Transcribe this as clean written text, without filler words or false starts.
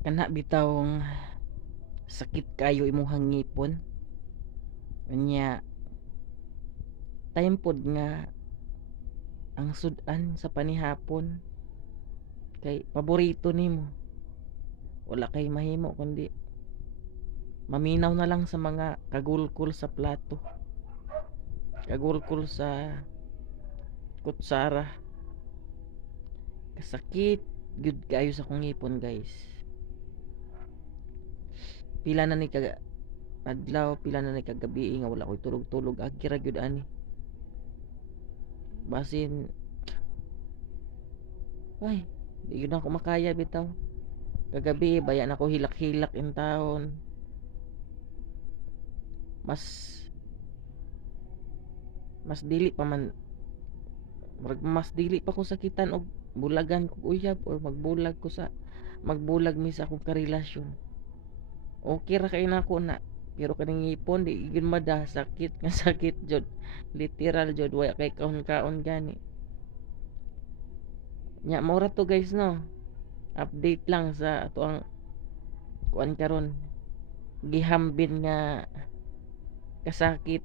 Kana bitawng sakit kayo imong ngipon. Unya time pod nga ang sudan sa panihapon kay paborito nimo. Wala kay mahimo kundi maminaw na lang sa mga kagulkol sa plato, kagulkol sa kutsara. Kasakit gud kayo sa kong ngipon, guys. Pila na ni ka adlaw, pila na ni kagabi nga wala ko'y tulog-tulog. Agi ra gyud ani. Basin ay, di gyud ako makaya bitaw. Kagabi baya na ko hilak-hilak in taon. Mas mas dili pa man mas dili pa ko sakitan og bulagan kog uyab or magbulag mi sa akong karelasyon. Okay ra kay nako na, pero kaning ngipon di gyud mada, sakit nga sakit jud, literal jud, wala kay kaon-kaon gani. Nya mao ra to, guys, no, update lang sa ato ang kuan karon, gihambin nga kasakit.